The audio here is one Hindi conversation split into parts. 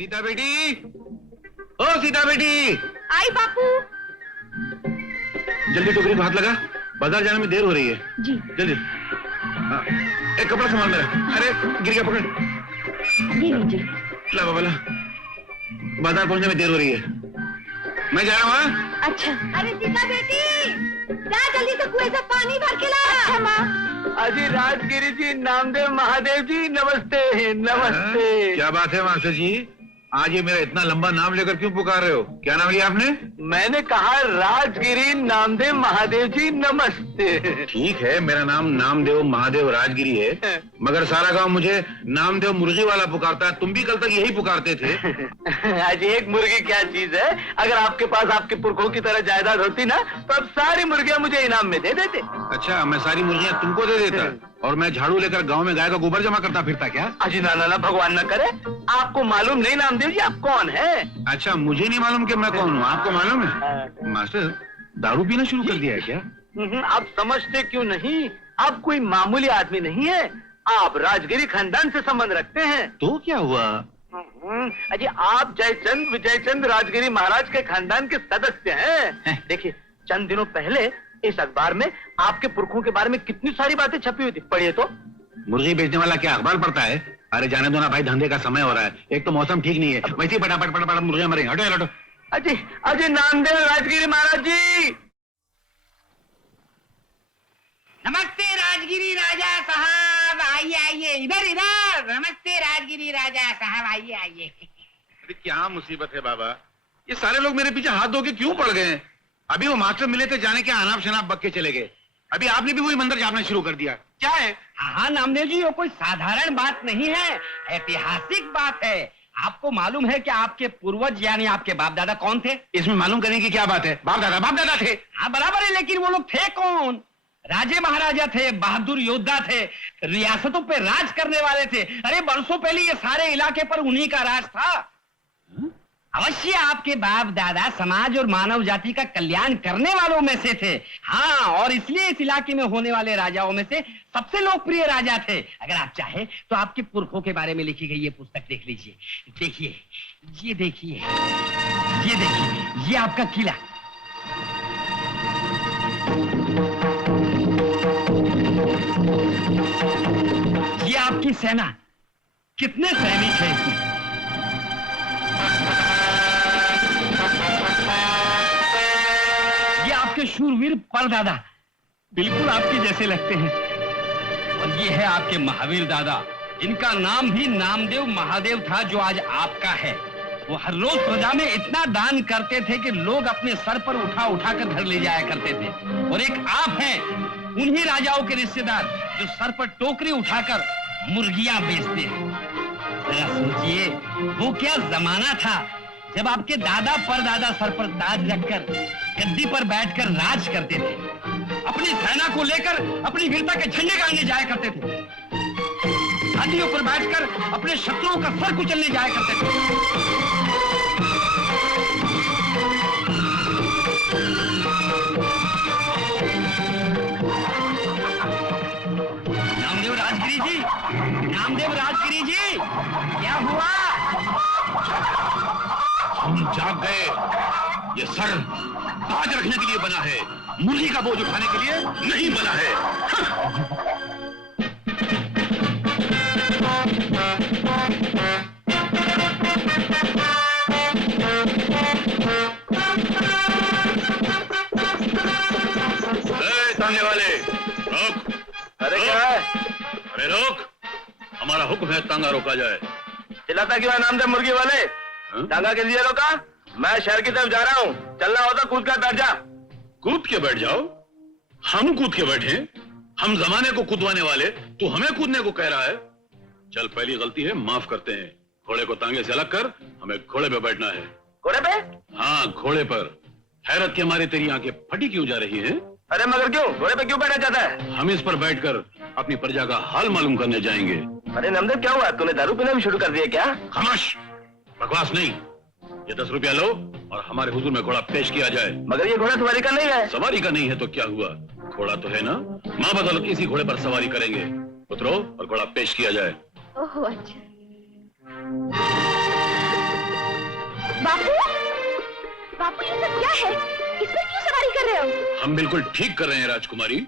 सीता बेटी, ओ सीता बेटी। आई बापू। जल्दी टोकरी को हाथ लगा, बाजार जाने में देर हो रही है। जी जल्दी। हाँ, एक कपड़ा संभाल मेरा। अरे गिर गया, पकड़। ये लीजिए। ला बाबा ला, बाजार पहुंचने में देर हो रही है, मैं जा रहा हूँ। अच्छा। अरे सीता बेटी, जा जल्दी से कुएं से पानी भर के ला। अच्छा माँ। अजी राजगिरी जी, नामदेव महादेव जी, नमस्ते नमस्ते। क्या बात है मास्टर जी, आज ये मेरा इतना लंबा नाम लेकर क्यों पुकार रहे हो? क्या नाम लिया आपने? मैंने कहा राजगिरी नामदेव महादेव जी, नमस्ते। ठीक है, मेरा नाम नामदेव महादेव राजगिरी है, मगर सारा गांव मुझे नामदेव मुर्गी वाला पुकारता है। तुम भी कल तक यही पुकारते थे। अजी एक मुर्गी क्या चीज है, अगर आपके पास आपके पुरखों की तरह जायदाद होती ना तो अब सारी मुर्गियां मुझे इनाम में दे देते। अच्छा, मैं सारी मुर्गियां तुमको दे देता और मैं झाड़ू लेकर गांव में गाय का गोबर जमा करता फिरता क्या? अजी ना ना ना, भगवान न करे। आपको मालूम नहीं नामदेव जी आप कौन है? अच्छा, मुझे नहीं मालूम कि मैं कौन हूँ, आपको मालूम है? मास्टर, दारू पीना शुरू कर दिया है क्या? आप समझते क्यों नहीं, आप कोई मामूली आदमी नहीं है, आप राजगिरी खानदान से संबंध रखते हैं। तो क्या हुआ? अजी आप जयचंद विजयचंद राजगिरी महाराज के खानदान के सदस्य हैं। देखिए, चंद दिनों पहले इस अखबार में आपके पुरखों के बारे में कितनी सारी बातें छपी हुई थी, पढ़िए तो। मुर्गी बेचने वाला क्या अखबार पढ़ता है? अरे जाने दो ना भाई, धंधे का समय हो रहा है, एक तो मौसम ठीक नहीं है, वैसे ही फटाफट फटाफट मुर्गियां मरेंगे। हटो हटो। अजी अजी नामदेव राजगिरी महाराज जी। नमस्ते राजगिरी राजा साहब, आइए आइए, इधर इधर। नमस्ते राजगिरी राजा साहब, आइए आइए। अरे क्या मुसीबत है बाबा, ये सारे लोग मेरे पीछे हाथ धो के क्यों पड़ गए? अभी वो मास्टर मिले थे, जाने के अनाप शनाप बक के चले गए, अभी आपने भी वही मंदिर जापना शुरू कर दिया। क्या है? हाँ नामदेव जी, ये कोई साधारण बात नहीं है, ऐतिहासिक बात है। आपको मालूम है कि आपके पूर्वज यानी आपके बाप दादा कौन थे? इसमें मालूम करने की क्या बात है? बाप दादा थे। हाँ बराबर है, लेकिन वो लोग थे कौन? राजे महाराजा थे, बहादुर योद्धा थे, रियासतों पे राज करने वाले थे। अरे बरसों पहले ये सारे इलाके पर उन्हीं का राज था। अवश्य आपके बाप दादा समाज और मानव जाति का कल्याण करने वालों में से थे। हाँ, और इसलिए इस इलाके में होने वाले राजाओं में से सबसे लोकप्रिय राजा थे। अगर आप चाहे तो आपके पुरखों के बारे में लिखी गई ये पुस्तक देख लीजिए। देखिए, ये देखिए, ये देखिए, ये आपका किला। ये आपकी सेना, कितने सैनिक हैं इसमें। ये आपके शूरवीर परदादा, बिल्कुल आपके जैसे लगते हैं। और ये है आपके महावीर दादा, इनका नाम भी नामदेव महादेव था, जो आज आपका है। वो हर रोज प्रजा में इतना दान करते थे कि लोग अपने सर पर उठा उठा कर घर ले जाया करते थे। और एक आप हैं, उन्हीं राजाओं के रिश्तेदार जो सर पर टोकरी उठाकर मुर्गियां बेचते हैं। जरा सोचिए, वो क्या जमाना था जब आपके दादा परदादा सर पर ताज रखकर गद्दी पर बैठकर राज करते थे, अपनी सेना को लेकर अपनी वीरता के झंडे गाड़ने जाया करते थे, हाथियों पर बैठकर अपने शत्रुओं का सर कुचलने जाया करते थे। नामदेव राजगिरी जी, नामदेव राजगिरी जी, क्या हुआ? हम जाग गए। ये सर ताज रखने के लिए बना है, मुर्गी का बोझ उठाने के लिए नहीं बना है। तांगे वाले रोक। अरे क्या है? अरे रोक, हमारा हुक्म है तांगा रोका जाए। चिल्लाता क्यों है नामदेव मुर्गी वाले? तांगा के लिए रोका? मैं शहर की तरफ जा रहा हूँ, चलना होता कूद कर बैठ जा। कूद के बैठ जाओ? हम कूद के बैठे? हम जमाने को कूदवाने वाले, तू हमें कूदने को कह रहा है? चल, पहली गलती है, माफ करते हैं। घोड़े को तांगे से अलग कर, हमें घोड़े पे बैठना है। घोड़े पे? हाँ, घोड़े पर। हैरत के मारे तेरी आंखें फटी क्यों जा रही हैं? अरे मगर क्यों? घोड़े पे क्यों बैठा जाता है? हम इस पर बैठकर अपनी प्रजा का हाल मालूम करने जाएंगे। अरे नामदेव क्या हुआ? तूने दारू पीना भी शुरू कर दिया क्या? खामोश, बकवास नहीं। ये 10 रुपया लो और हमारे हुजूर में घोड़ा पेश किया जाए। मगर ये घोड़ा सवारी का नहीं है। सवारी का नहीं है तो क्या हुआ? घोड़ा तो है ना, माँ बदौलत इसी घोड़े पर सवारी करेंगे। उतरो और घोड़ा पेश किया जाए। ओह अच्छा। बापू, बापू ये सब क्या है? इस पर क्यों सवारी कर रहे हो? हम बिल्कुल ठीक कर रहे हैं राजकुमारी।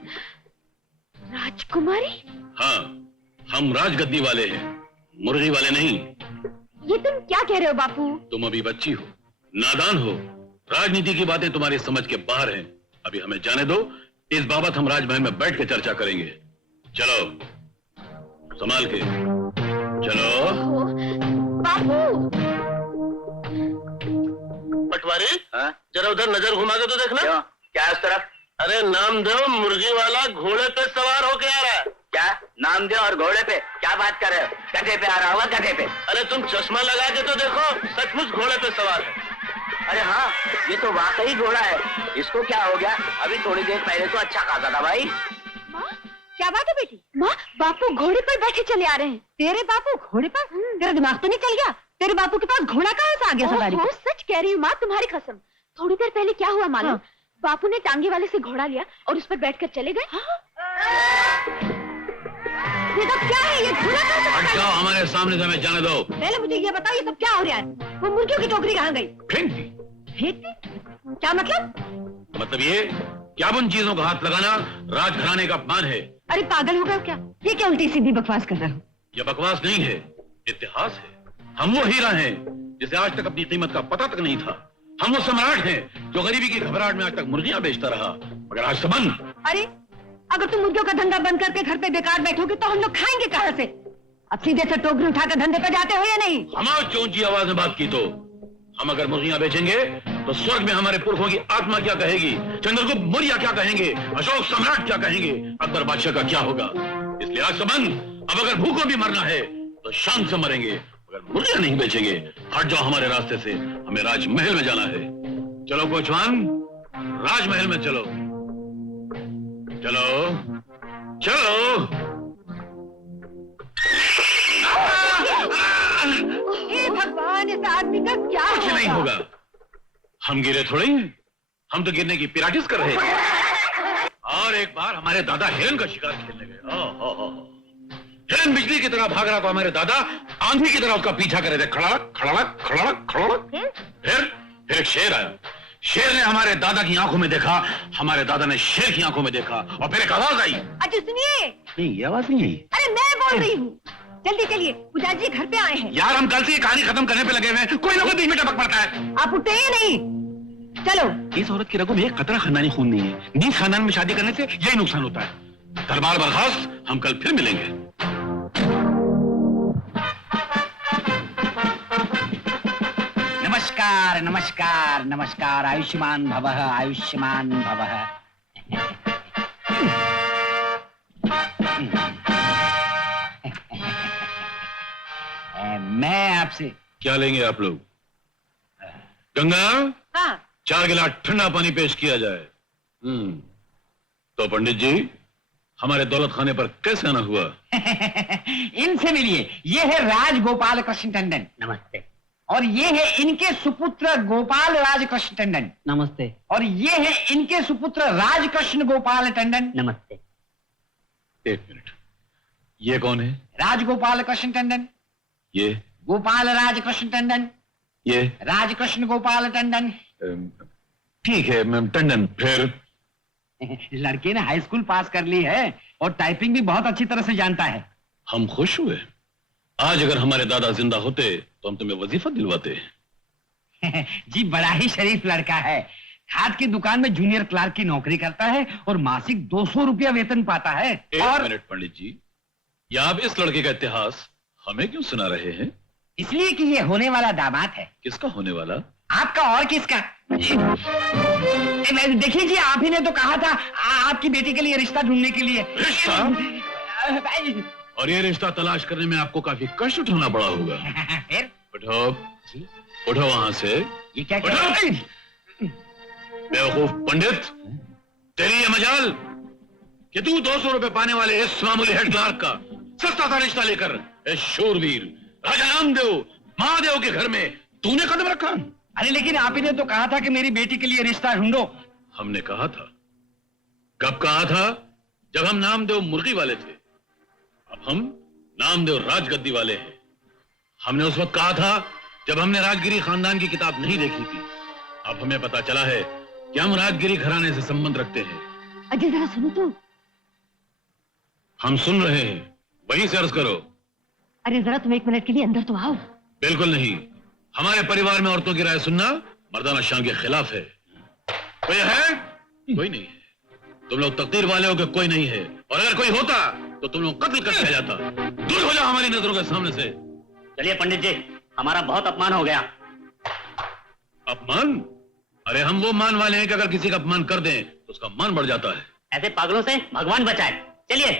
राजकुमारी? हाँ, हम राजगद्दी वाले हैं, मुर्गी वाले नहीं। ये तुम क्या कह रहे हो बापू? तुम अभी बच्ची हो, नादान हो, राजनीति की बातें तुम्हारी समझ के बाहर हैं। अभी हमें जाने दो, इस बाबत हम राजमहल में बैठ के चर्चा करेंगे। चलो, संभाल के चलो। बापू, पटवारी, हाँ? जरा उधर नजर घुमा के तो देखना। क्यों? क्या है उस तरफ? अरे नामदेव मुर्गी वाला घोड़े पे सवार होके आ रहा है। क्या नामदेव और घोड़े पे क्या बात कर रहे हो? गधे पे आ रहा होगा, गधे पे। अरे तुम चश्मा लगा के तो देखो, सचमुच घोड़े पे सवार है। अरे हाँ, ये तो वाकई घोड़ा है। इसको क्या हो गया? अभी थोड़ी देर पहले तो अच्छा खाता था भाई। माँ, क्या बात है बेटी? माँ, बापू घोड़े पर बैठे चले आ रहे हैं। तेरे बापू घोड़े पर? तेरा दिमाग तो निकल गया। तेरे बापू के पास घोड़ा कहाँ से आ गया सवारी? सच कह रही हूँ माँ, तुम्हारी कसम। थोड़ी देर पहले क्या हुआ मालूम? बापू ने टांगे वाले से घोड़ा लिया और उस पर बैठकर चले गए। ये सब क्या है? ये घोड़ा कहाँ से हट पकड़ा? जाओ, हमारे सामने से हमें जाने दो। पहले मुझे ये बताओ, ये सब क्या हो रहा है? वो मुर्गियों की टोकरी कहाँ गई? फेंक दी। फेंक दी? क्या मतलब? मतलब ये क्या उन चीजों का हाथ लगाना राजघराने का अपमान है। अरे पागल हो गए क्या? ये क्या उल्टी सीधी बकवास कर रहे हो? यह बकवास नहीं है, इतिहास है। हम वो हीरा हैं जिसे आज तक अपनी कीमत का पता तक नहीं था। हम वो सम्राट हैं जो गरीबी की घबराहट में आज तक मुर्गियां बेचता रहा, मगर आज से बंद। अरे अगर तुम मुर्गियों का धंधा बंद करके घर पे बेकार बैठोगे तो हम लोग खाएंगे कहाँ से? अब सीधे से टोकरी उठाकर धंधे पे जाते हो या नहीं? हमारी ऊंची आवाज में बात की तो हम अगर मुर्गियां बेचेंगे तो स्वर्ग में हमारे पुरखों की आत्मा क्या कहेगी, चंद्रगुप्त मौर्य क्या कहेंगे, अशोक सम्राट क्या कहेंगे, अकबर बादशाह का क्या होगा। इसलिए आज से बंद। अब अगर भूखों भी मरना है तो शान से मरेंगे, अगर मुर्गियां नहीं बेचेंगे। हट जाओ हमारे रास्ते से, हमें राजमहल में जाना है। चलो कोचवान, राजमहल में चलो। चलो चलो। हे भगवान, इस आदमी का क्या कुछ नहीं होगा। हम गिरे थोड़े हैं, हम तो गिरने की प्रैक्टिस कर रहे हैं। और एक बार हमारे दादा हिरन का शिकार खेलने गए। हिरन बिजली की तरह भाग रहा था, हमारे दादा आंधी की तरह उसका पीछा कर रहे थे। खड़ाक खड़ाक खड़ाक खड़ाक। फिर एक शेर आया। शेर ने हमारे दादा की आंखों में देखा, हमारे दादा ने शेर की आंखों में देखा, और फिर एक आवाज आई। अच्छा सुनिए। नहीं, ये आवाज नहीं आई। अरे मैं बोल रही हूँ, जल्दी चलिए, पुजारी जी घर पे आए हैं। यार हम कल से ये कहानी खत्म करने पे लगे हुए हैं, कोई ना कोई बीच में टपक पड़ता है। आप उठते ही नहीं। चलो। इस औरत की रगों में एक कतरा खानदानी खून नहीं है। नीच खानदान में शादी करने से यही नुकसान होता है। दरबार बर्खास्त, हम कल फिर मिलेंगे। नमस्कार नमस्कार नमस्कार। आयुष्मान भवः, आयुष्मान भवः। मैं आपसे क्या लेंगे आप लोग? गंगा, हाँ। 4 गिलास ठंडा पानी पेश किया जाए। तो पंडित जी, हमारे दौलत खाने पर कैसे आना हुआ? इनसे मिलिए। ये है राजगोपाल कृष्ण टंडन। नमस्ते। और ये है इनके सुपुत्र गोपाल राजकृष्ण टंडन। नमस्ते। और ये है इनके सुपुत्र राजकृष्ण गोपाल टंडन। नमस्ते। एक मिनट, ये कौन है? राजगोपाल कृष्ण टंडन। ये गोपाल राजकृष्ण टंडन। ये राजकृष्ण गोपाल टंडन। ठीक है मैम टंडन। फिर लड़के ने हाई स्कूल पास कर ली है और टाइपिंग भी बहुत अच्छी तरह से जानता है। हम खुश हुए। आज अगर हमारे दादा जिंदा होते तो हम तुम्हें वजीफा दिलवाते। जी बड़ा ही शरीफ लड़का है। खाद की दुकान में जूनियर क्लार्क की नौकरी करता है और मासिक 200 रुपया वेतन पाता है। एक मिनट पंडित जी, या आप इस लड़के का इतिहास हमें क्यों सुना रहे हैं? इसलिए कि ये होने वाला दामाद है। किसका होने वाला? आपका और किसका? देखिए जी, आप ही ने तो कहा था आपकी बेटी के लिए रिश्ता ढूंढने के लिए। रिश्ता? और ये रिश्ता तलाश करने में आपको काफी कष्ट उठाना पड़ा होगा। फिर उठो, उठो वहां से। ये क्या बेवकूफ पंडित, तेरी ये मजाल कि तू 200 रुपए पाने वाले इस मामूली हेड क्लार्क का सस्ता सा रिश्ता लेकर इस शूरवीर राजा नामदेव महादेव के घर में तूने कदम रखा। अरे लेकिन आप ही ने तो कहा था कि मेरी बेटी के लिए रिश्ता ढूंढो। हमने कहा था? कब कहा था? जब हम नामदेव मुर्गी वाले थे। अब हम नामदेव राजगद्दी वाले हैं। हमने उस वक्त कहा था जब हमने राजगिरी खानदान की किताब नहीं देखी थी। अब हमें पता चला है कि हम राजगिरी घराने से संबंध रखते हैं। अजय जरा सुनो तो। हम सुन रहे हैं, वहीं से अर्ज करो। अरे जरा तुम 1 मिनट के लिए अंदर तो आओ। बिल्कुल नहीं, हमारे परिवार में औरतों की राय सुनना मर्दाना शान के खिलाफ है। कोई है? कोई नहीं है। तुम लोग तकदीर वाले हो कि कोई नहीं है, और अगर कोई होता तो तुम लोग कत्ल कर दिया जाता। दूर हो जाओ हमारी नजरों के सामने से। चलिए पंडित जी, हमारा बहुत अपमान हो गया। अपमान? अरे हम वो मान वाले हैं कि अगर किसी का अपमान कर दें तो उसका मान बढ़ जाता है। ऐसे पागलों से भगवान बचाए। चलिए।